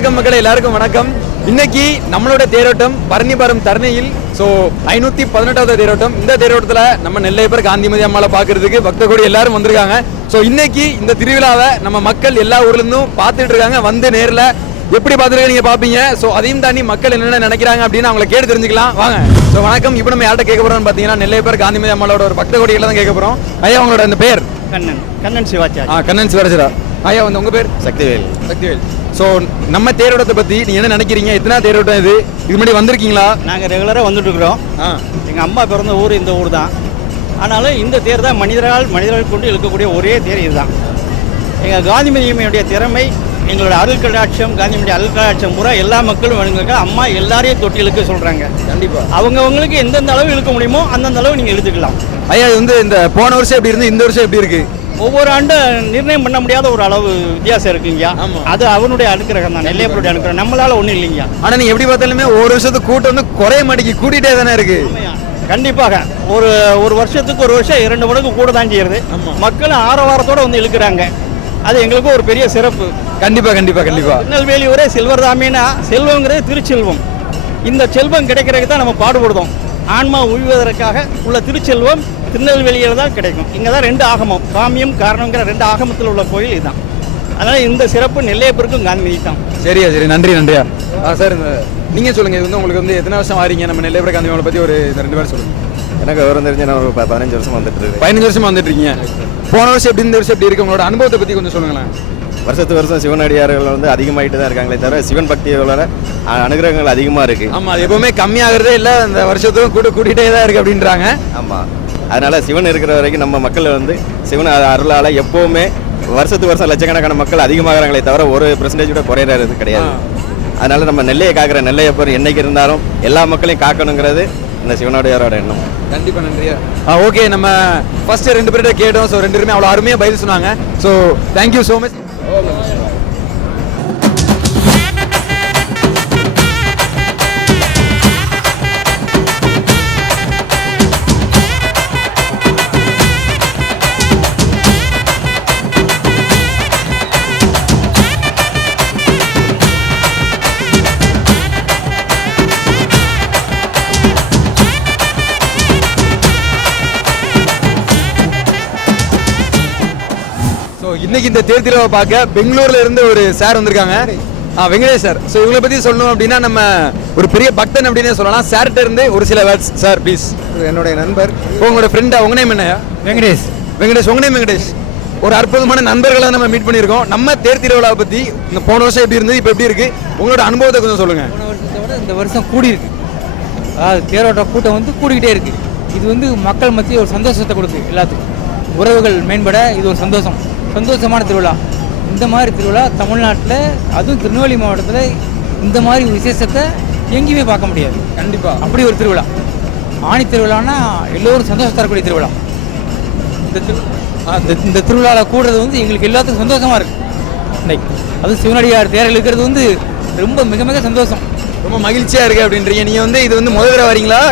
வணக்கம் மக்களே, எல்லாருக்கும் வணக்கம். இன்னைக்கு நம்மளோட தேரோட்டம் பரணிபுரம் தரணையில். ஸோ 518வது தேரோட்டம். இந்த தேரோட்டத்தில் நம்ம நெல்லையப்பர் காந்திமதி அம்மாவை பார்க்கறதுக்கு பக்த கோடி எல்லாரும் வந்திருக்காங்க. ஸோ இன்னைக்கு இந்த திருவிழாவை நம்ம மக்கள் எல்லா ஊர்லேருந்தும் பார்த்துட்டு இருக்காங்க. வந்து நேரில் எப்படி பார்த்துருக்க நீங்க பார்ப்பீங்க. ஸோ அதையும் தாண்டி மக்கள் என்னென்ன நினைக்கிறாங்க அப்படின்னு அவங்களை கேட்டு தெரிஞ்சுக்கலாம் வாங்க. ஸோ வணக்கம். இப்போ நம்ம யார்கிட்ட கேட்க போறோம்னு பார்த்தீங்கன்னா நெல்லையப்பர் காந்திமதி அம்மாவோட ஒரு பக்த கோடிகளை தான் கேட்க போறோம். ஐயா உங்களோட அந்த பேர்? கண்ணன் சிவாச்சாரி. கண்ணன் சிவாச்சாரா. ஐயா வந்து உங்க பேர்? சக்திவேல். ஸோ நம்ம தேரோட்டத்தை பத்தி நீங்க என்ன நினைக்கிறீங்க? எத்தனை தேரோட்டம் இது? இது முன்னாடி வந்திருக்கீங்களா? நாங்கள் ரெகுலராக வந்துட்டு இருக்கிறோம். எங்கள் அம்மா பிறந்த ஊர் இந்த ஊர் தான். ஆனாலும் இந்த தேர் தான் மனிதர்கள் கொண்டு இழுக்கக்கூடிய ஒரே தேர் இதுதான். எங்கள் காந்திமதியம்மையுடைய திறமை, எங்களோட அருள் கடாட்சம், காந்திமதி அருள் கடாட்சம் பூரா எல்லா மக்களும் எங்களுக்கு அம்மா எல்லாரையும் தொட்டி இழுக்க சொல்கிறாங்க. கண்டிப்பாக அவங்கவுங்களுக்கு எந்தெந்த அளவு இழுக்க முடியுமோ அந்தந்த அளவு நீங்கள் இழுத்துக்கலாம். ஐயா இது வந்து இந்த போன வருஷம் எப்படி இருந்து இந்த வருஷம் எப்படி இருக்கு? ஒவ்வொரு ஆண்டும் நிர்ணயம் பண்ண முடியாத ஒரு அளவு வித்தியாசம் இருக்குங்க. அது அவனுடைய அனுக்கிரகம் தான், நெல்லையப்பருடைய அனுக்கிரகம். நம்மளால ஒன்றும் இல்லைங்க. ஆனால் நீங்கள் எப்படி பார்த்தாலுமே ஒரு வருஷத்துக்கு கூட்டம் வந்து குறைய மாட்டேங்குது, கூட்டிகிட்டே தானே இருக்கு. கண்டிப்பாக ஒரு வருஷத்துக்கு ஒரு வருஷம் 2 மடங்கு கூட தான் செய்யுது. மக்களும் ஆரவாரத்தோடு வந்து இழுக்கிறாங்க. அது எங்களுக்கு ஒரு பெரிய சிறப்பு. கண்டிப்பாக கண்டிப்பாக கண்டிப்பாக. திருநெல்வேலி ஒரே செல்வர் தாமேனா, செல்வங்கிறது திருச்செல்வம். இந்த செல்வம் கிடைக்கிறதுக்கு தான் நம்ம பாடுபடுதோம். ஆன்மா உய்வதற்காக உள்ள திருச்செல்வம் திருநெல்வேலியில் தான் கிடைக்கும். இங்கே தான் 2 ஆகமம், காமியம் காரணங்கிற 2 ஆகமத்தில் உள்ள கோயில் இதுதான். அதனால் இந்த சிறப்பு நெல்லையப்பருக்கும் காந்திமதி தான். சரியா, சரி, நன்றியா. சார் நீங்கள் சொல்லுங்கள், இது வந்து உங்களுக்கு வந்து எத்தனை வருஷம் ஆறீங்க நம்ம நெல்லையப்பர் காந்திமதியை பற்றி ஒரு 2 பேர் சொல்லுங்கள். எனக்கு விவரம் தெரிஞ்சு நான் ஒரு 15 வருஷம் வந்துட்டு இருக்கேன். 15 வருஷமா வந்துட்டு இருக்கீங்க. போன வருஷம் எப்படி, இந்த வருஷம் எப்படி இருக்கு? உங்களோட அனுபவத்தை பற்றி கொஞ்சம் சொல்லுங்களேன். வருஷம் சிவனடியார்கள் வந்து அதிகமாகிட்டு தான் இருக்காங்களே தவிர சிவன் பக்தியோட அனுகிரகங்கள் அதிகமாக இருக்குது. ஆமாம், அது எப்பவுமே கம்மியாகிறதே இல்லை, இந்த வருஷத்துக்கும் கூட்டிகிட்டே தான் இருக்குது அப்படின்றாங்க. ஆமாம், அதனால் சிவன் இருக்கிற வரைக்கும் நம்ம மக்கள் வந்து சிவன் அருளால் எப்போவுமே வருஷத்துக்கு லட்சக்கணக்கான மக்கள் அதிகமாகறாங்களே தவிர ஒரு % குறையிறது கிடையாது. அதனால் நம்ம நெல்லையை காக்கிற நெல்லையப்பர் என்னைக்கு இருந்தாலும் எல்லா மக்களையும் காக்கணுங்கிறது இந்த சிவனுடையாரோட எண்ணம். கண்டிப்பாக நன்றியா. ஓகே, நம்ம ஃபர்ஸ்ட் 2 பேர்கிட்ட கேட்டோம். ஸோ 2 பேருமே அவ்வளோ அருமையாக பதில் சொன்னாங்க. So thank you so much. இன்னைக்கு இந்த தேர் திருவிழாவை பார்க்க பெங்களூர்ல இருந்து ஒரு சார் வந்திருக்காங்க. வெங்கடேஷ் சார். ஸோ இவங்களை பற்றி சொல்லணும் அப்படின்னா நம்ம ஒரு பெரிய பக்தன் அப்படின்னே சொல்லலாம். சார்கிட்ட இருந்து ஒரு சில வேர்ட்ஸ் சார் ப்ளீஸ். என்னுடைய நண்பர். உங்களோட ஃப்ரெண்டா? உங்க நேம் என்னையா? வெங்கடேஷ். உங்க நேம் வெங்கடேஷ். ஒரு அற்புதமான நண்பர்களை நம்ம மீட் பண்ணியிருக்கோம். நம்ம தேர் திருவிழாவை பற்றி இந்த போன வருஷம் எப்படி இருந்தது, இப்போ எப்படி இருக்கு, உங்களோட அனுபவத்தை கொஞ்சம் சொல்லுங்க. போன வருஷத்தை விட இந்த வருஷம் கூடி இருக்கு. அதாவது தேரோட்ட கூட்டம் வந்து கூடிக்கிட்டே இருக்கு. இது வந்து மக்கள் மத்திய ஒரு சந்தோஷத்தை கொடுக்கு. எல்லாத்துக்கும் உறவுகள் மேம்பட இது ஒரு சந்தோஷமான திருவிழா. இந்த மாதிரி திருவிழா தமிழ்நாட்டில், அதுவும் திருநெல்வேலி மாவட்டத்தில் இந்த மாதிரி விசேஷத்தை எங்கேயுமே பார்க்க முடியாது. கண்டிப்பாக அப்படி ஒரு திருவிழா. ஆணி திருவிழான்னா எல்லோரும் சந்தோஷம் தரக்கூடிய திருவிழா. இந்த திருவிழாவில் கூடுறது வந்து எங்களுக்கு எல்லாத்துக்கும் சந்தோஷமாக இருக்குது. இன்னைக்கு அதுவும் சிவனடியார் தேரில் இருக்கிறது வந்து ரொம்ப மிக மிக சந்தோஷம், ரொம்ப மகிழ்ச்சியாக இருக்குது அப்படின்றீங்க. நீங்கள் வந்து இது வந்து முதல் தடவை வரீங்களா,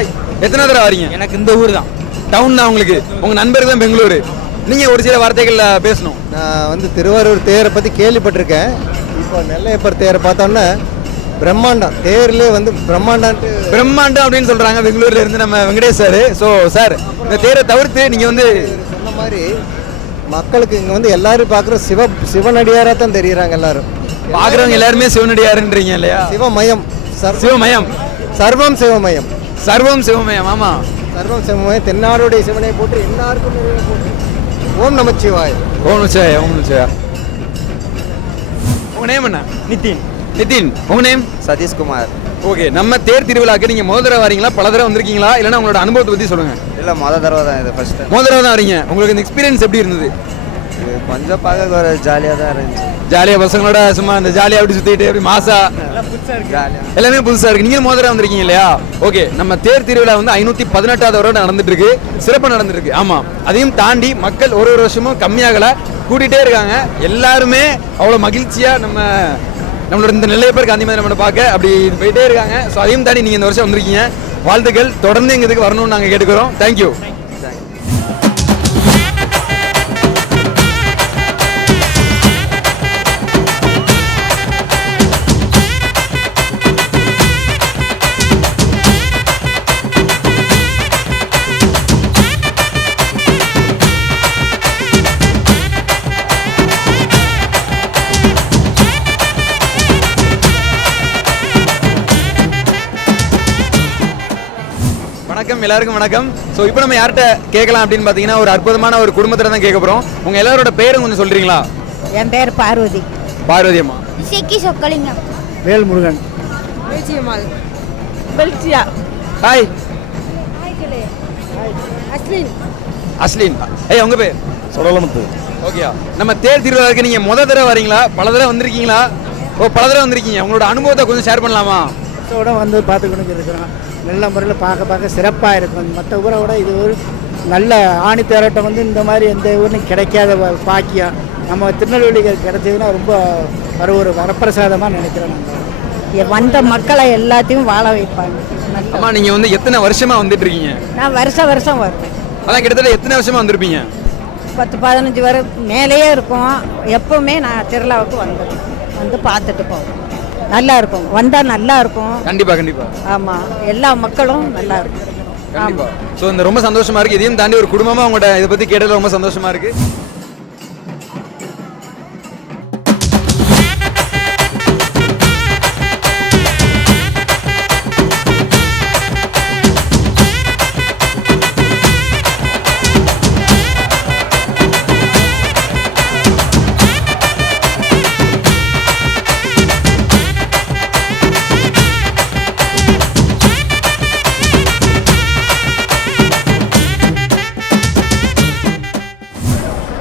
எத்தனை தடவை வரீங்க? எனக்கு இந்த ஊர் தான், டவுன் தான். உங்களுக்கு உங்கள் நண்பருக்கு தான் பெங்களூரு. நீங்கள் ஒரு சில வார்த்தைகள் பேசணும். நான் வந்து திருவாரூர் தேரை பற்றி கேள்விப்பட்டிருக்கேன். இப்போ நெல்லையப்பர் தேரை பார்த்தோன்னா பிரம்மாண்டம், தேர்லேயே வந்து பிரம்மாண்டம் அப்படின்னு சொல்கிறாங்க பெங்களூர்ல இருந்து நம்ம வெங்கடேஷ் சார். ஸோ சார், இந்த தேரை தவிர்த்து நீங்கள் வந்து சொன்ன மாதிரி மக்களுக்கு இங்கே வந்து எல்லாரும் பார்க்குற சிவனடியாராக தான் தெரியுறாங்க. எல்லாரும் பார்க்குறவங்க எல்லாருமே சிவனடியாருன்றீங்க இல்லையா? சிவமயம், சிவமயம், சர்வம் சிவமயம், சர்வம் சிவமயம். ஆமாம், சர்வம் சிவமயம். தென்னாடுடைய சிவனை போட்டு எல்லாருக்கும் போட்டு ஓம் நமச்சிவாய். ஓம் நமச்சிவாய். ஓம் நமச்சிவாய். உங்க நேம் என்ன? நிதின். உங்க நேம்? சதீஷ்குமார். ஓகே, நம்ம தேர் திருவிழாக்கு நீங்க முதல் தடவை வரீங்களா, பல தடவை வந்திருக்கீங்களா, இல்லைன்னா உங்களோட அனுபவத்தை பற்றி சொல்லுங்க. இல்லை, முதல் தடவை தான் இது. முதல் தடவை தான் வரீங்க. உங்களுக்கு இந்த எக்ஸ்பீரியன்ஸ் எப்படி இருந்தது? கொஞ்சம் பார்க்க ஒரு ஜாலியாக தான் இருந்துச்சு. ஜாலியாக பசங்களோட சும்மா இந்த ஜாலியாக அப்படி சுற்றிட்டு அப்படி மாசா எல்லாமே புதுசாக இருக்குது. நீங்கள் முதல்ல வந்திருக்கீங்க இல்லையா? ஓகே, நம்ம தேர் திருவிழா வந்து 518வது வருடம் நடந்துட்டு இருக்கு, சிறப்பாக நடந்துட்டு இருக்கு. ஆமாம், அதையும் தாண்டி மக்கள் ஒரு வருஷமும் கம்மியாகலை, கூட்டிகிட்டே இருக்காங்க. எல்லாருமே அவ்வளோ மகிழ்ச்சியாக நம்மளோட இந்த நெல்லையப்பர் காந்திமதி நம்ம பார்க்க அப்படி போயிட்டே இருக்காங்க. ஸோ அதையும் தாண்டி நீங்கள் இந்த வருஷம் வந்திருக்கீங்க, வாழ்த்துக்கள். தொடர்ந்து எங்கள் இதுக்கு வரணும்னு நாங்கள் கேட்டுக்கிறோம். தேங்க்யூ. வணக்கம், எல்லாருக்கும் வணக்கம். ஸோ இப்போ நம்ம யார்கிட்ட கேட்கலாம் அப்படின்னு பார்த்தீங்கன்னா ஒரு அற்புதமான ஒரு குடும்பத்தில் தான் கேட்க போகிறோம். உங்கள் எல்லாரோட பேரும் கொஞ்சம் சொல்கிறீங்களா? என் பேர் பார்வதி. பார்வதி அம்மா. செக்கி சொக்கலிங்கம். வேல்முருகன். பேச்சியம்மாள். பெல்சியா. ஹாய். அஸ்லின். அஸ்லின். ஏய் உங்கள் பேர்? சொடலமுத்து. ஓகேயா. நம்ம தேர் திருவிழாவுக்கு நீங்கள் முத தடவை வரீங்களா, பல தடவை வந்திருக்கீங்களா? பல தடவை வந்திருக்கீங்க. உங்களோட அனுபவத்தை கொஞ்சம் ஷேர் பண்ணலாமா? வந்து பார்த்துக்கணும் இருக்கிறோம். நல்ல முறையில் பார்க்க சிறப்பாக இருக்கும். மற்ற ஊரை விட இது ஒரு நல்ல ஆணி தேரோட்டம் வந்து இந்த மாதிரி எந்த ஊர்லையும் கிடைக்காத பாக்கியம் நம்ம திருநெல்வேலிக்கு கிடைச்சதுன்னா ரொம்ப ஒரு வரப்பிரசாதமாக நினைக்கிறோம். நாங்கள் வந்த மக்களை எல்லாத்தையும் வாழ வைப்பாங்க. அம்மா நீங்கள் வந்து எத்தனை வருஷமாக வந்துட்டு இருக்கீங்க? நான் வருஷம் வருவேன். அதான் கிட்டத்தட்ட எத்தனை வருஷமாக வந்திருப்பீங்க? 10-15 வருஷம் மேலேயே இருக்கும். எப்பவுமே நான் திருவிழாவுக்கு வந்து பார்த்துட்டு போவோம். நல்லா இருக்கும், வந்தால் நல்லா இருக்கும். கண்டிப்பா. ஆமாம், எல்லா மக்களும் நல்லா இருக்கும். கண்டிப்பா. ஸோ இந்த ரொம்ப சந்தோஷமா இருக்கு. இதையும் தாண்டி ஒரு குடும்பமா உங்களோட இதை பத்தி கேட்டது ரொம்ப சந்தோஷமா இருக்கு.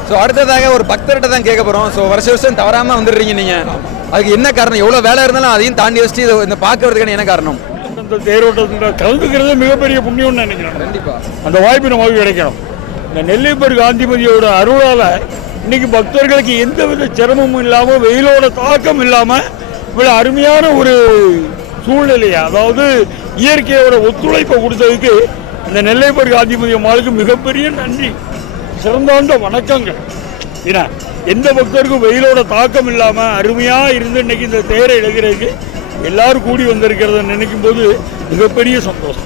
ஸோ அடுத்ததாக ஒரு பக்தர்கிட்ட தான் கேட்க போகிறோம். ஸோ வருஷம் தவறாமல் வந்துடுறீங்க நீங்கள். அதுக்கு என்ன காரணம்? எவ்வளோ வேலை இருந்தாலும் அதையும் தாண்டி வச்சுட்டு இதை இந்த பார்க்கறதுக்கான என்ன காரணம்? இந்த தேரோட்டத்தில் கலந்துக்கிறது மிகப்பெரிய புண்ணியம்னு நினைக்கிறேன். கண்டிப்பாக அந்த வாய்ப்பு நமக்கு கிடைக்கணும். இந்த நெல்லையப்பர் காந்திமதியோட அருளால் இன்னைக்கு பக்தர்களுக்கு எந்தவித சிரமமும் இல்லாமல், வெயிலோட தாக்கம் இல்லாமல் இவ்வளோ அருமையான ஒரு சூழ்நிலையை, அதாவது இயற்கையோட ஒத்துழைப்பை கொடுத்ததுக்கு இந்த நெல்லையப்பர் காந்திமதி அம்மாளுக்கு மிகப்பெரிய நன்றி, சிறந்தாண்ட வணக்கங்கள். ஏன்னா எந்த பக்தருக்கும் வெயிலோட தாக்கம் இல்லாமல் அருமையாக இருந்து இன்னைக்கு இந்த தேரை எழுதுறதுக்கு எல்லாரும் கூடி வந்திருக்கிறத நினைக்கும் போது மிகப்பெரிய சந்தோஷம்.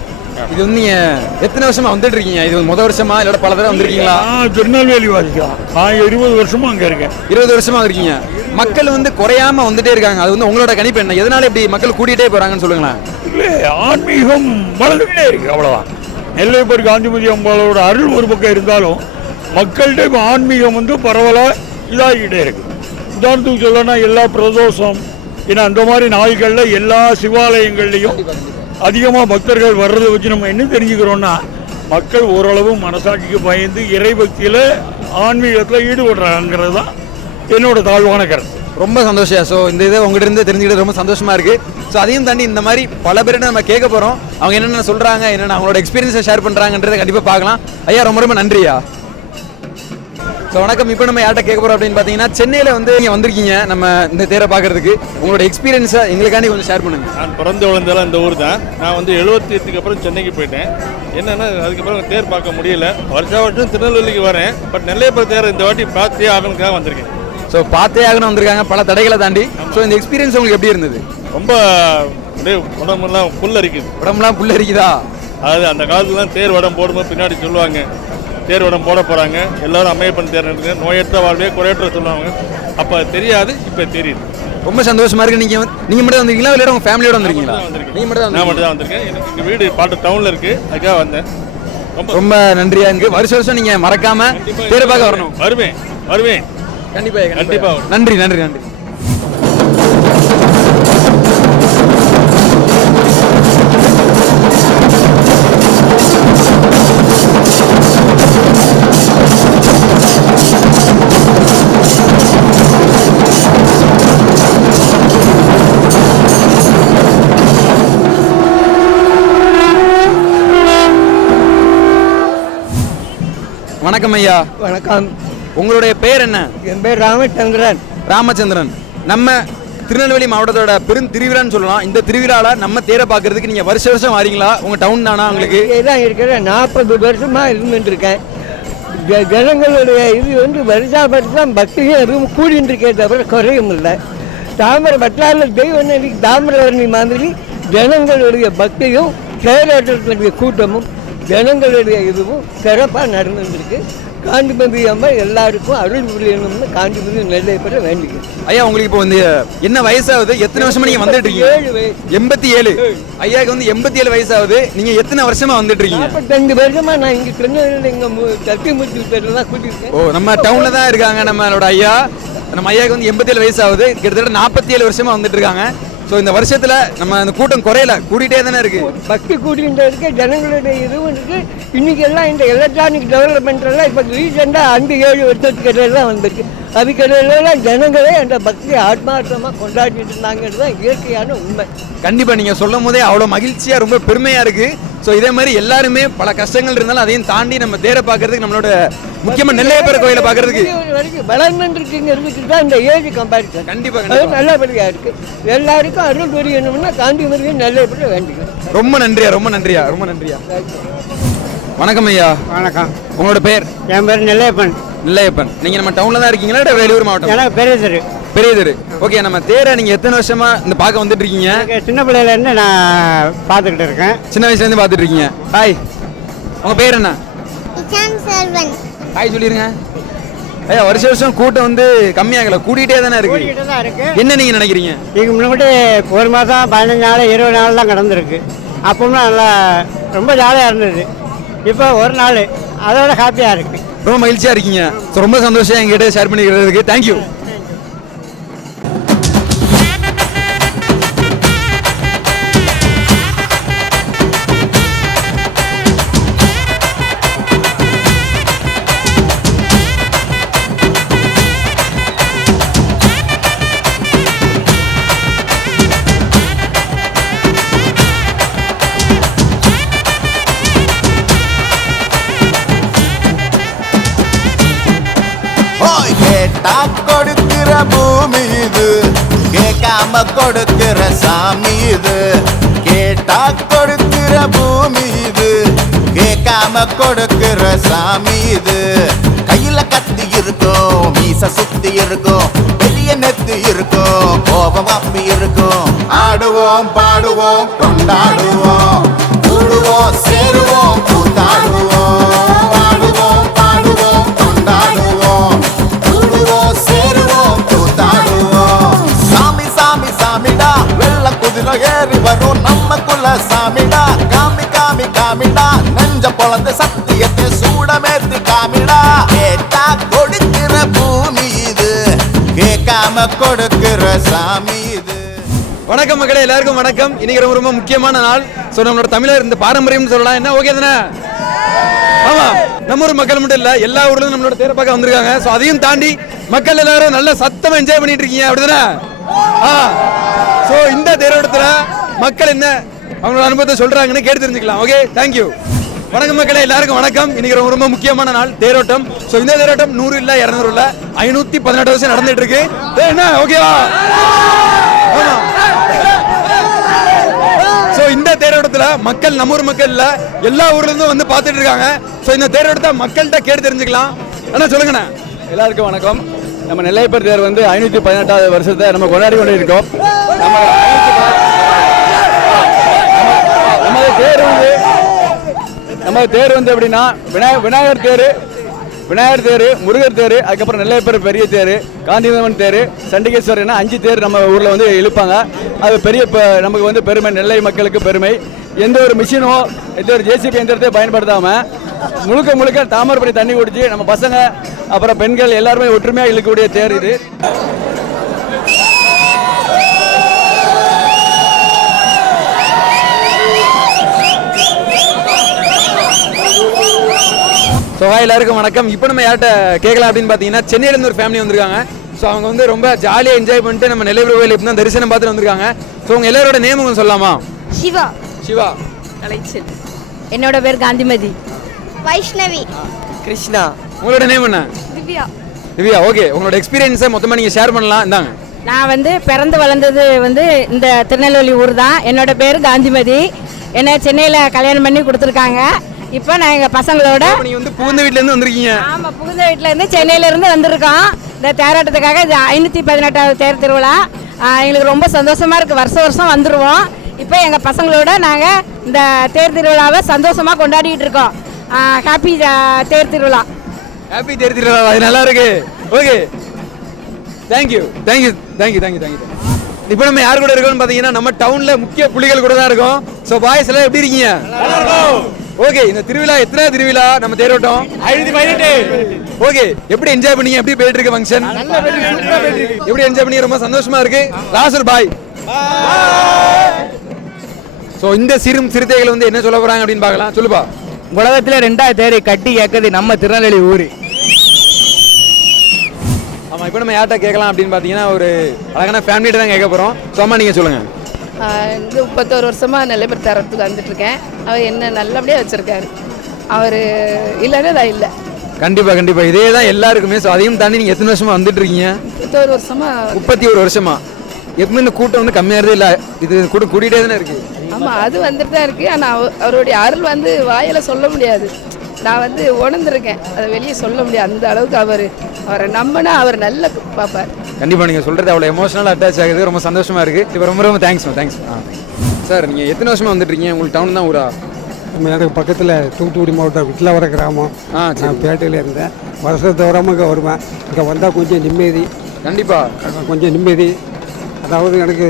இது வந்து நீங்கள் எத்தனை வருஷமா வந்துட்டு இருக்கீங்க? இது முதல் வருஷமா இல்லை பல தடவை வந்திருக்கீங்களா? நான் திருநெல்வேலி வாசிக்கலாம். நான் 20 வருஷமா அங்கே இருக்கேன். 20 வருஷமா இருக்கீங்க. மக்கள் வந்து குறையாம வந்துட்டே இருக்காங்க. அது வந்து உங்களோட கணிப்பு என்ன? எதனால இப்படி மக்கள் கூட்டிகிட்டே போகிறாங்கன்னு சொல்லுங்களேன். இல்லை, ஆன்மீகம் வளர்ந்துக்கிட்டே இருக்கு, அவ்வளோதான். நெல்லையப்பர் காந்திமதி அம்பாளோட அருள் ஒரு பக்கம் இருந்தாலும் மக்கள்கிட்ட இப்போ ஆன்மீகம் வந்து பரவலாக இதாகிக்கிட்டே இருக்கு. உதாரணத்துக்கு சொல்லணும்னா எல்லா பிரதோஷம், ஏன்னா அந்த மாதிரி நாட்களில் எல்லா சிவாலயங்கள்லையும் அதிகமாக பக்தர்கள் வர்றதை வச்சு நம்ம என்ன தெரிஞ்சுக்கிறோன்னா, மக்கள் ஓரளவு மனசாட்சிக்கு பயந்து இறை பக்தியில் ஆன்மீகத்தில் ஈடுபடுறாங்கிறது தான் என்னோட தாழ்வான கருத்து. ரொம்ப சந்தோஷம். ஸோ இந்த இதை உங்ககிட்ட இருந்து தெரிஞ்சுக்கிட்டு ரொம்ப சந்தோஷமா இருக்கு. ஸோ அதையும் தாண்டி இந்த மாதிரி பல பேர்கிட்ட நம்ம கேட்க போகிறோம். அவங்க என்னென்ன சொல்கிறாங்க, என்னென்ன அவங்களோட எக்ஸ்பீரியன்ஸை ஷேர் பண்ணுறாங்கன்றதை கண்டிப்பாக பார்க்கலாம். ஐயா ரொம்ப ரொம்ப நன்றியா. ஸோ வணக்கம். இப்போ நம்ம யார்கிட்ட கேட்க போகிறோம் அப்படின்னு பார்த்தீங்கன்னா, சென்னையில் வந்து நீங்கள் வந்திருக்கீங்க நம்ம இந்த தேரை பார்க்கறதுக்கு. உங்களோட எக்ஸ்பீரியன்ஸை எங்களுக்காண்டி கொஞ்சம் ஷேர் பண்ணுங்கள். நான் பிறந்து வளர்ந்தெல்லாம் இந்த ஊர் தான். நான் வந்து 78க்கு அப்புறம் சென்னைக்கு போயிட்டேன். என்னென்னா அதுக்கப்புறம் தேர் பார்க்க முடியல. வருஷம் திருநெல்வேலிக்கு வரேன். பட் நெல்லையப்பர் தேர் இந்த வாட்டி பார்த்தே ஆகணுக்காக வந்திருக்கேன். ஸோ பார்த்தே ஆகணும் வந்திருக்காங்க பல தடைகளை தாண்டி. ஸோ இந்த எக்ஸ்பீரியன்ஸ் உங்களுக்கு எப்படி இருந்தது? ரொம்ப அப்படியே உடம்புலாம் புல்லரிக்குது. உடம்புலாம் புல்லரிக்குதா? அதாவது அந்த காலத்துலாம் தேர் வடம் போடும்போது பின்னாடி சொல்லுவாங்க, தேர் வடம் போட போகிறாங்க, எல்லாரும் அம்மையப்பன் தேர் நடக்குது, நோயற்ற வாழ்வே குறையற்ற சொல்லுவாங்க. அப்போ தெரியாது, இப்போ தெரியுது. ரொம்ப சந்தோஷமா இருக்கு. நீங்கள் மட்டும் வந்திருக்கீங்களா இல்லை உங்கள் ஃபேமிலியோட வந்திருக்கீங்களா? நீங்கள் மட்டும் தான். நான் மட்டும் தான் வந்திருக்கேன். எனக்கு எங்கள் வீடு பாட்டு டவுனில் இருக்குது, அதுக்காக வந்தேன். ரொம்ப நன்றியா இருக்கு. வருஷம் நீங்கள் மறக்காம தேரை பார்க்க வரணும். வருவேன் கண்டிப்பாக. நன்றி. வணக்கம் ஐயா. வணக்கம். உங்களுடைய பேர் என்ன? என் பேர் ராமச்சந்திரன். நம்ம திருநெல்வேலி மாவட்டத்தோட பெரும் திருவிழான்னு சொல்லலாம். இந்த திருவிழாவில் நம்ம தேரை பார்க்கறதுக்கு நீங்கள் வருஷம் வரீங்களா? உங்கள் டவுன் தானா உங்களுக்கு? தான் இருக்கிறேன். 40 வருஷமாக இருந்துட்டுருக்கேன். ஜனங்களுடைய இது வந்து வருஷம் பக்தியும் எதுவும் கூடின்னு இருக்கே தவிர குறையும் இல்லை. தாமிர பட்டாளர் தெய்வம் தாமிரவர்ணி மாதிரி ஜனங்களுடைய பக்தியும் தேரோட்டத்தினுடைய கூட்டமும் ஜனங்களுடைய இதுவும் சிறப்பாக நடந்துருக்கு. காந்திமதி அம்மா எல்லாருக்கும் அருள் புரியணும்னு காந்திமதி நெல்லையப்பரை வேண்டிக்கிறேன். ஐயா உங்களுக்கு இப்போ வந்து என்ன வயசாகுது? எத்தனை வருஷமா நீங்க வந்துட்டு இருக்கீங்க? 87. ஐயாவுக்கு வந்து 87 வயசாகுது. நீங்க எத்தனை வருஷமா வந்துட்டு இருக்கீங்க? 42 வருஷமா நான் இங்க திருநெல்வேலியில் இங்க தட்டிமுத்து பேரில் தான் கூட்டியிருக்கேன். ஓ, நம்ம டவுன்ல தான் இருக்காங்க நம்மளோட ஐயா. நம்ம ஐயாவுக்கு வந்து 87 வயசாகுது. கிட்டத்தட்ட 47 வருஷமா வந்துட்டு இருக்காங்க. ஸோ இந்த வருஷத்துல நம்ம அந்த கூட்டம் குறையல, கூட்டிகிட்டே தானே இருக்கு. பக்தி கூட்டிகிட்டே இருக்கு, ஜனங்களுடைய இதுவும் இருக்கு. இன்னைக்கு எல்லாம் இந்த எலக்ட்ரானிக் டெவலப்மெண்ட் எல்லாம் இப்போ ரீசெண்டாக 5-7 வருஷத்துக்கு இடையில வந்துருக்கு. அதுக்கு இடையில ஜனங்களே அந்த பக்தி ஆத்மார்த்தமாக கொண்டாடிட்டு இருந்தாங்கிறது தான் இயற்கையான உண்மை. கண்டிப்பா நீங்க சொல்லும் போதே அவ்வளவு மகிழ்ச்சியா ரொம்ப பெருமையா இருக்கு. ஸோ இதே மாதிரி எல்லாருமே பல கஷ்டங்கள் இருந்தாலும் அதையும் தாண்டி நம்ம தேரை பார்க்கறதுக்கு, நம்மளோட முக்கியமா நெல்லையப்பர் கோயிலை பார்க்கறதுக்கு வரைக்கும் வளர்ந்து இருக்குங்கிறதுக்கு தான் இந்த ஏஜ் கம்பேரிசன். கண்டிப்பா நல்லபடியா இருக்கு. எல்லாருக்கும் அருள் புரியணும்னா காந்திமதியை நெல்லையப்பரை வேண்டிக்கிறேன். ரொம்ப நன்றியா, ரொம்ப நன்றியா, ரொம்ப நன்றியா. வணக்கம் ஐயா. வணக்கம். உங்களோட பேர்? என் பேர் நெல்லையப்பன். நெல்லையப்பன். நீங்க நம்ம டவுன்ல தான் இருக்கீங்களா இல்லை வெளியூர் மாவட்டம்? எனக்கு பெரிய தெரு. பெரிய தெரு. ஓகே, நம்ம தேரை நீங்க எத்தனை வருஷமா இந்த பார்க்க வந்துட்டு இருக்கீங்க? சின்ன பிள்ளையிலேருந்து நான் பார்த்துக்கிட்டு இருக்கேன். சின்ன வயசுல இருந்து பார்த்துட்டு இருக்கீங்க. ஹாய், உங்க பேர் என்ன? ஹாய் சொல்லிருங்க. ஐயா, வருஷம் கூட்டம் வந்து கம்மியாகல, கூட்டிகிட்டே தானே இருக்கு. என்ன நீங்க நினைக்கிறீங்க? இதுக்கு முன்னாடி 1 மாதம் 15 நாள் 20 நாள் தான் கடந்திருக்கு. அப்பவும் நல்லா ரொம்ப ஜாலியாக இருந்தது. இப்போ ஒரு நாள் அதோட ஹாப்பியாக இருக்கு. ரொம்ப மகிழ்ச்சியா இருக்கீங்க. ரொம்ப சந்தோஷம் எங்கிட்ட ஷேர் பண்ணிக்கிறதுக்கு. தேங்க்யூ. கேட்டா கொடுக்கிற பூமி இது, கேட்காம கொடுக்கிற சாமி இது. கேட்டா கொடுக்கிற பூமி இது, கேட்காம கொடுக்கிற சாமி இது. கையில கத்தி இருக்கும், மீச சுத்தி இருக்கும், பெரிய நெத்தி இருக்கும், கோபம் அப்பி இருக்கும். ஆடுவோம் பாடுவோம் கொண்டாடுவோம், கூடுவோம் சேருவோம் கூத்தாடுவோம். ஆடுவோம் பாடுவோம் கொண்டாடுவோம், கூடுவோம் சேருவோம் கூத்தாடுவோம். சாமி சாமி சாமிடா, வெள்ள குதிரை ஏறி வரும் நம்ம குல சாமிடா. காமி காமி காமிடா, நெஞ்ச பொழந்து சத்தியத்தை சூடமேத்தி காமிடா. கேட்டா கொடுக்கிற பூமி இது, கேட்காம கொடுக்கிற சாமி இது. வணக்கம் மக்களே, எல்லாருக்கும் வணக்கம். இன்னைக்கு ரொம்ப ரொம்ப முக்கியமான நாள். ஸோ நம்மளோட தமிழர் இந்த பாரம்பரியம்னு சொல்லலாம். என்ன ஓகே தானே? ஆமா, நம்ம ஊர் மக்கள் மட்டும் இல்ல, எல்லா ஊர்லயும் நம்மளோட தேரை பார்க்க வந்திருக்காங்க. ஸோ அதையும் தாண்டி மக்கள் எல்லாரும் நல்ல சத்தமா என்ஜாய் பண்ணிட்டு இருக்கீங்க, அப்படிதானே? ஸோ இந்த தேரோட்டத்துல மக்கள் என்ன அவங்களோட அனுபவத்தை சொல்றாங்கன்னு கேட்டு தெரிஞ்சுக்கலாம். Okay, thank you. வணக்கம் மக்களே, எல்லாருக்கும் வணக்கம். இன்னைக்கு ரொம்ப ரொம்ப முக்கியமான நாள், தேரோட்டம். ஸோ இந்த தேரோட்டம் 100 இல்ல 200 இல்ல 518 வருஷம் நடந்துட்டு இருக்கு. என்ன ஓகேவா? ஆமா. ஸோ இந்த தேரோட்டத்துல மக்கள், நம்ம ஊர் மக்கள் இல்ல, எல்லா ஊர்ல இருந்தும் வந்து பார்த்துட்டு இருக்காங்க. ஸோ இந்த தேரோட்டத்தை மக்கள்கிட்ட கேட்டு தெரிஞ்சுக்கலாம். என்ன சொல்லுங்கண்ணா? எல்லாருக்கும் வணக்கம். நம்ம நெல்லையப்பர் தேர் வந்து 518வது வருஷத்தை நம்ம கொண்டாடி கொண்டு இருக்கோம். நம்ம தேர் வந்து எப்படின்னா விநாயகர் தேர், முருகர் தேர், அதுக்கப்புறம் நெல்லையப்பர் பெரிய தேர், காந்திமதியம்மன் தேர், சண்டிகேஸ்வரர் 5 தேர் நம்ம ஊரில் வந்து இழுப்பாங்க. அது பெரிய நமக்கு வந்து பெருமை, நெல்லை மக்களுக்கு பெருமை. எந்த ஒரு மிஷினோ எந்த ஒரு ஜேசிபி எந்திரத்தையும் பயன்படுத்தாமல் முழுக்க தாமரைப்படி தண்ணி குடிச்சு நம்ம பசங்க அப்புறம் பெண்கள் எல்லாருமே ஒற்றுமையாக இழுக்கக்கூடிய தேர் இது. ஸோ எல்லாருக்கும் வணக்கம். இப்போ நம்ம யார்கிட்ட கேட்கலாம் அப்படின்னு பார்த்தீங்கன்னா, சென்னையிலேருந்து ஒரு ஃபேமிலி வந்திருக்காங்க. ஸோ அவங்க வந்து ரொம்ப ஜாலியாக என்ஜாய் பண்ணிட்டு நம்ம நெல்லையப்பர் கோயில் இப்போ தான் தரிசனம் பார்த்துட்டு வந்திருக்காங்க. ஸோ உங்க எல்லாரோட நேம் உங்களுக்கு சொல்லலாமா? சிவா. சிவா. கலைச்சல். என்னோட பேர் காந்திமதி. வைஷ்ணவி. கிருஷ்ணா. உங்களோட நேம் என்ன? திவ்யா. திவ்யா. ஓகே, உங்களோட எக்ஸ்பீரியன்ஸை மொத்தமாக நீங்கள் ஷேர் பண்ணலாம். இந்தாங்க. நான் வந்து பிறந்து வளர்ந்தது வந்து இந்த திருநெல்வேலி ஊர் தான். என்னோட பேர் காந்திமதி. என்னை சென்னையில் கல்யாணம் பண்ணி கொடுத்துருக்காங்க. இப்போ நான் எங்கள் பசங்களோட நீங்கள் வந்து புகுந்த வீட்டிலேருந்து வந்திருக்கீங்க? ஆமாம், புகுந்த வீட்டிலேருந்து சென்னையிலேருந்து வந்திருக்கோம் இந்த தேரோட்டத்துக்காக. இது 518வது தேர் திருவிழா. எங்களுக்கு ரொம்ப சந்தோஷமாக இருக்குது. வருஷம் வந்துடுவோம். இப்போ எங்கள் பசங்களோட நாங்கள் இந்த தேர் திருவிழாவை சந்தோஷமாக கொண்டாடிட்டு இருக்கோம். ஹாப்பி தேர் திருவிழா. ஹாப்பி தேர் திருவிழா. அது நல்லா இருக்கு. Okay, thank you thank you thank you thank you thank you. இப்போ நம்ம யார் கூட இருக்கோம்னு பார்த்தீங்கன்னா நம்ம டவுன்ல முக்கிய புள்ளிகள் கூட தான் இருக்கோம். ஸோ பாய்ஸ் எல்லாம் எப்படி இருக்கீங்க? ஓகே, இந்த திருவிழா எத்தனை திருவிழா நம்ம தேரோட்டம்? 518. ஓகே, எப்படி என்ஜாய் பண்ணீங்க? எப்படி போயிட்டு இருக்கு ஃபங்க்ஷன்? எப்படி என்ஜாய் பண்ணி? ரொம்ப சந்தோஷமா இருக்கு. ராசூர் பாய். ஸோ இந்த சிறுத்தைகள் வந்து என்ன சொல்ல போறாங்க அப்படின்னு பார்க்கலாம். சொல்லுப்பா. உலகத்தில் 2வது தேரை கட்டி கேட்கறது நம்ம திருநெல்வேலி ஊர். ஆமாம், இப்போ நம்ம யார்கிட்ட கேட்கலாம் அப்படின்னு பார்த்தீங்கன்னா ஒரு அழகான ஃபேமிலிகிட்ட தான் கேட்க போகிறோம். ஸோ அம்மா நீங்கள் சொல்லுங்கள். இது 31 வருஷமாக நெல்லைப்பர் தேரோட்டத்துக்கு வந்துட்டுருக்கேன். அவர் என்ன நல்லபடியாக வச்சுருக்காரு. அவர் இல்லைன்னா நான் இல்லை. கண்டிப்பாக கண்டிப்பாக இதே தான் எல்லாருக்குமே. ஸோ அதையும் தாண்டி நீங்கள் எத்தனை வருஷமாக வந்துட்டு இருக்கீங்க? 31 வருஷமாக. 31 வருஷமா? எப்பவுமே இந்த கூட்டம் வந்து கம்மியாகிறதே இல்லை, இது கூட்டம் கூட்டிகிட்டே தானே இருக்குது. ஆமாம், அது வந்துட்டு தான் இருக்குது. ஆனால் அவருடைய அருள் வந்து வாயில் சொல்ல முடியாது. நான் வந்து உணர்ந்துருக்கேன், அதை வெளியே சொல்ல முடியாது. அந்த அளவுக்கு அவரை நம்பினா அவர் நல்ல பார்ப்பார். கண்டிப்பாக நீங்கள் சொல்கிறது அவ்வளோ எமோஷனலாக அட்டாச் ஆகுது. ரொம்ப சந்தோஷமாக இருக்குது. இப்போ ரொம்ப ரொம்ப தேங்க்ஸ் சார். நீங்கள் எத்தனை வருஷமாக வந்துட்டுருக்கீங்க? உங்களுக்கு டவுன் தான் ஊரா? நம்ம எனக்கு பக்கத்தில் தூத்துக்குடி மாவட்டம் விட்லவர கிராமம். நான் பேட்டையில் இருந்தேன். வருஷத்து வராமல் இங்கே வருவேன். இங்கே வந்தால் கொஞ்சம் நிம்மதி. கண்டிப்பாக கொஞ்சம் நிம்மதி. அதாவது எனக்கு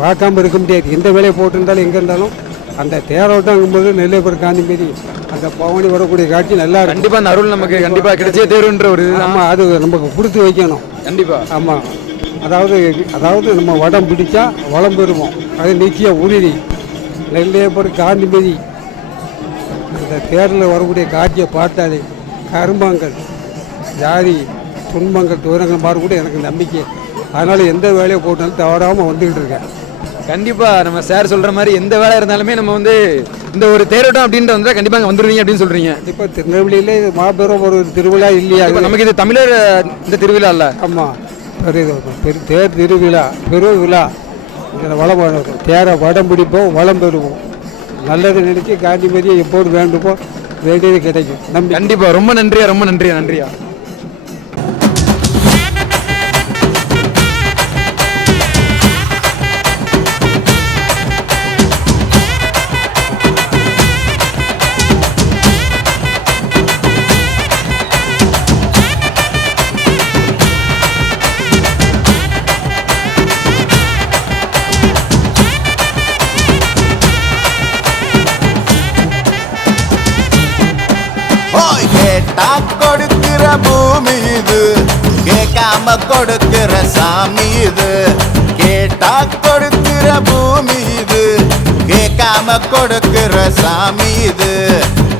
பார்க்காம இருக்க முடியாது. எந்த வேலையை போட்டிருந்தாலும் எங்கே இருந்தாலும் அந்த தேரோட்டங்கும்போது நெல்லைப்பர் காந்திமதி அந்த பவனி வரக்கூடிய காட்சி நல்லா இருக்கும். கண்டிப்பாக அந்த அருள் நமக்கு கண்டிப்பாக கிடைச்சே தேருன்ற ஒரு இது. ஆமாம், அது நமக்கு கொடுத்து வைக்கணும். கண்டிப்பாக. ஆமாம், அதாவது நம்ம வடம் பிடிச்சா வளம் பெறுவோம். அது நிச்சய உறுதி. நெல்லையப்பர் காந்திமதி அந்த தேரில் வரக்கூடிய காட்சியை பார்த்தாலே கரும்பங்கள் ஜாதி துன்பங்கள் தூரங்கள் மாறு கூட எனக்கு நம்பிக்கை. அதனால் எந்த வேலையை போட்டாலும் தவறாமல் வந்துக்கிட்டு இருக்கேன். கண்டிப்பாக நம்ம சார் சொல்கிற மாதிரி எந்த வேலை இருந்தாலுமே நம்ம வந்து இந்த ஒரு தேரோட்டம் அப்படின்ட்டு வந்து கண்டிப்பாக அங்கே வந்துடுவீங்க அப்படின்னு சொல்கிறீங்க. இப்போ திருநெல்வேலியிலே மாபெரும் ஒரு திருவிழா இல்லையா? நமக்கு இது தமிழர் இந்த திருவிழா இல்லை. ஆமாம், தேர் திருவிழா பெருவிழா. இதில் வளம் தேரை வடம் பிடிப்போம், வளம் பெறுவோம். நல்லது நினைச்சு காந்திமதியை எப்போது வேண்டுமோ வேண்டியது கிடைக்கும். நம்பி. கண்டிப்பாக. ரொம்ப நன்றியா. கேட்டா கொடுக்கிற பூமி இது, கேட்காம கொடுக்கிற சாமி இது. கேட்டா கொடுக்கிற பூமி இது, கேட்காம கொடுக்கிற சாமி இது.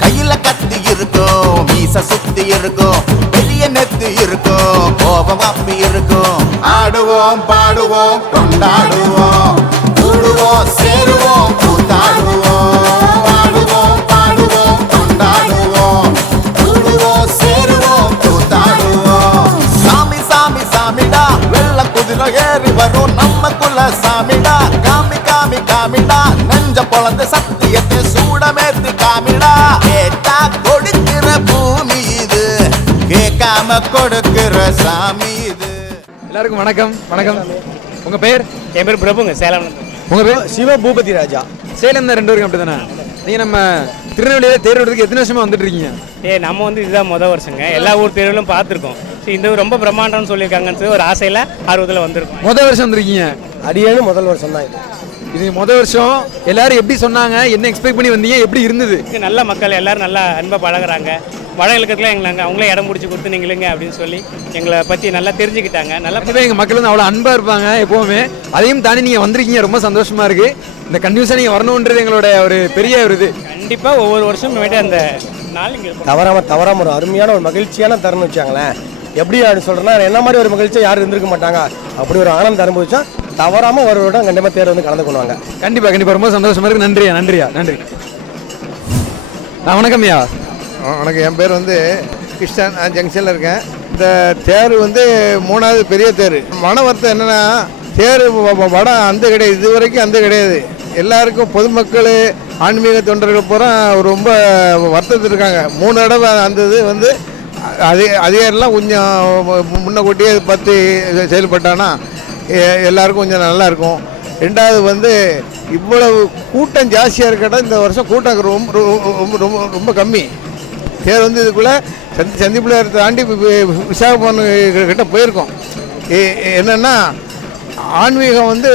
கையில கத்தி இருக்கும், மீச சுத்தி இருக்கும், பெரிய நெத்தி இருக்கும், கோபம் அப்பி இருக்கும். ஆடுவோம் பாடுவோம் கொண்டாடுவோம், கூடுவோம் சேருவோம் கூத்தாடுவோம். ஆடுவோம் பாடுவோம் கொண்டாடுவோம், கூடுவோம் சேருவோம் கூத்தாடுவோம். சாமி சாமி சாமிடா, வெள்ள குதிரை ஏறி வரும் நம்ம குல சாமிடா. காமி காமி காமிடா, நெஞ்ச பொழந்த சத்தியத்தை சூடமேத்தி காமிடா. கேட்டா கொடுக்கிற பூமி இது, கேட்காம கொடுக்கிற சாமி இது. எல்லாருக்கும் வணக்கம். உங்கள் பேர்? என் பேர் பிரபுங்க, சேலம். உங்கள் பேர்? சிவ பூபதி ராஜா. சேலம் தான் 2 பேருக்கும் அப்படி தானே? நீங்கள் நம்ம திருநெல்வேலியில் தேரோட்டத்துக்கு எத்தனை வருஷமாக வந்துட்டு இருக்கீங்க? நம்ம வந்து இதுதான் முதல் வருஷங்க. எல்லா ஊர் தேர்விலும் பார்த்துருக்கோம். இந்த ரொம்ப பிரம்மாண்டம்னு சொல்லியிருக்காங்கன்னு ஒரு ஆசையில் ஆர்வத்தில் வந்திருக்கோம். முதல் வருஷம் வந்திருக்கீங்க? அடியேன்னு முதல் வருஷம் தான் இது முதல் வருஷம். எல்லாரும் எப்படி சொன்னாங்க? என்ன எக்ஸ்பெக்ட் பண்ணி வந்தீங்க? எப்படி இருந்தது? நல்ல மக்கள் எல்லாரும் நல்லா அன்பாக பழகுறாங்க. வட இலக்கத்தில் எங்களை அவங்களே இடம் பிடிச்சி கொடுத்து நீங்களுங்க அப்படின்னு சொல்லி எங்களை பற்றி நல்லா தெரிஞ்சுக்கிட்டாங்க. நல்லா எங்கள் மக்கள் வந்து அவ்வளோ அன்பாக இருப்பாங்க எப்போவுமே. அதையும் தாண்டி நீங்கள் வந்திருக்கீங்க, ரொம்ப சந்தோஷமா இருக்குது. இந்த கண்டினியூஸாக நீங்கள் வரணுன்றது எங்களோட ஒரு பெரிய ஒரு இது. கண்டிப்பாக ஒவ்வொரு வருஷம் அந்த நாள் இங்கே தவறாம ஒரு அருமையான ஒரு மகிழ்ச்சியான தருணம் வச்சாங்களேன். எப்படி அப்படின்னு சொல்கிறேன்னா, என்ன மாதிரி ஒரு மகிழ்ச்சியாக யாரும் இருந்திருக்க மாட்டாங்க. அப்படி ஒரு ஆனந்தம் அனுபவிச்சா தவறாமல் ஒரு விட கண்டிப்பாக தேர் வந்து கலந்து கொள்வாங்க. கண்டிப்பாக ரொம்ப சந்தோஷமா இருக்கு. நன்றி. வணக்கம்யா. வணக்கம். என் பேர் வந்து கிருஷ்ணன். நான் ஜங்ஷனில் இருக்கேன். இந்த தேர் வந்து 3வது பெரிய தேர். மன வருத்தம் என்னென்னா, தேர் வடம் அந்த கிடையாது, இது வரைக்கும் அந்த கிடையாது. எல்லாருக்கும் பொதுமக்கள் ஆன்மீக தொண்டர்கள் பூரா ரொம்ப வருத்தத்தில் இருக்காங்க. 3 தடவை அந்த இது வந்து அதிகாரிலாம் கொஞ்சம் முன்னக்கூட்டியே பார்த்து செயல்பட்டானா எல்லாருக்கும் கொஞ்சம் நல்லாயிருக்கும். ரெண்டாவது வந்து இவ்வளவு கூட்டம் ஜாஸ்தியாக இருக்கட்டும், இந்த வருஷம் கூட்டம் ரொம்ப ரொம்ப ரொம்ப ரொம்ப கம்மி. தேர் வந்து இதுக்குள்ளே சந்திப்பில் தாண்டி விசாகப்பட்டினம் கிட்ட போயிருக்கோம். என்னென்னா ஆன்மீகம் வந்து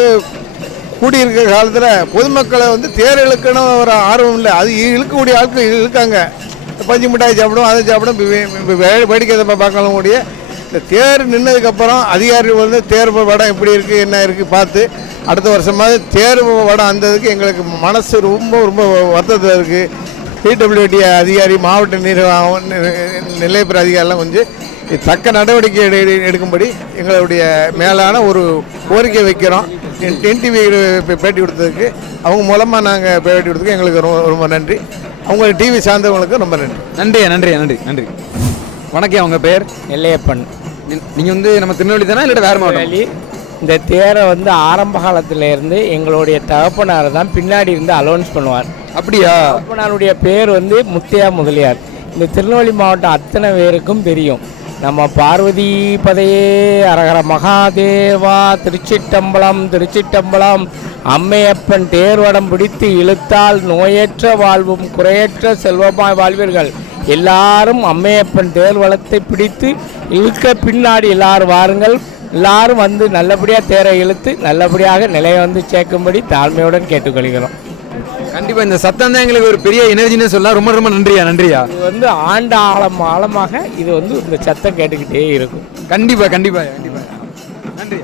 கூடியிருக்கிற காலத்தில் பொதுமக்களை வந்து தேர் இழுக்கணும் ஒரு ஆர்வம் இல்லை. அது இழுக்கக்கூடிய ஆட்கள் இழுக்காங்க. பஞ்சு மிட்டாய் சாப்பிடும், அதை சாப்பிடும், வேடிக்கை பார்க்கலாம் கூடிய. இந்த தேர் நின்னதுக்கப்புறம் அதிகாரிகள் வந்து தேர் வடம் எப்படி இருக்குது என்ன இருக்குது பார்த்து அடுத்த வருஷமாவது தேர் வடம் அந்ததுக்கு எங்களுக்கு மனசு ரொம்ப ரொம்ப வருத்தத்தில் இருக்குது. பிடபிள்யூடி அதிகாரி, மாவட்ட நிர்வாகம், நிலையப்பெற அதிகாரிலாம் கொஞ்சம் தக்க நடவடிக்கை எடுக்கும்படி எங்களுடைய மேலான ஒரு கோரிக்கை வைக்கிறோம். NTV பேட்டி கொடுத்ததுக்கு, அவங்க மூலமாக நாங்கள் பேட்டி கொடுத்ததுக்கு எங்களுக்கு ரொம்ப ரொம்ப நன்றி. அவங்க டிவி சார்ந்தவங்களுக்கு ரொம்ப நன்றி. நன்றியா, நன்றி நன்றி நன்றி. வணக்கம், அவங்க பேர் நெல்லையப்பன். நீங்கள் வந்து நம்ம திருநெல்வேலி தானே இல்லை வேறு மாவட்டம்? இந்த தேரை வந்து ஆரம்ப காலத்திலேருந்து எங்களுடைய தகப்பனார் தான் பின்னாடி இருந்து அலௌன்ஸ் பண்ணுவார். அப்படியா? தகப்பனாருடைய பேர் வந்து முத்தையா முதலியார். இந்த திருநெல்வேலி மாவட்டம் அத்தனை பேருக்கும் தெரியும். நம்ம பார்வதி பதையே அரகர மகாதேவா, திருச்சிட்டம்பலம் திருச்சிட்டம்பலம், அம்மையப்பன் தேர்வடம் பிடித்து இழுத்தால் நோயற்ற வாழ்வும் குறையற்ற செல்வமாய் வாழ்வீர்கள். எல்லாரும் அம்மையப்பன் தேர்வளத்தை பிடித்து இழுக்க பின்னாடி எல்லாரும் வாருங்கள். எல்லாரும் வந்து நல்லபடியாக தேரை இழுத்து நல்லபடியாக நிலையை வந்து சேர்க்கும்படி தாழ்மையுடன் கேட்டுக்கொள்கிறோம். கண்டிப்பாக இந்த சத்தம் தான் எங்களுக்கு ஒரு பெரிய எனர்ஜின்னு சொல்லலாம். ரொம்ப ரொம்ப நன்றியா. நன்றியா. இது வந்து ஆண்டு ஆழமாக இது வந்து இந்த சத்தம் கேட்டுக்கிட்டே இருக்கும். கண்டிப்பாக கண்டிப்பாக கண்டிப்பாக. நன்றி.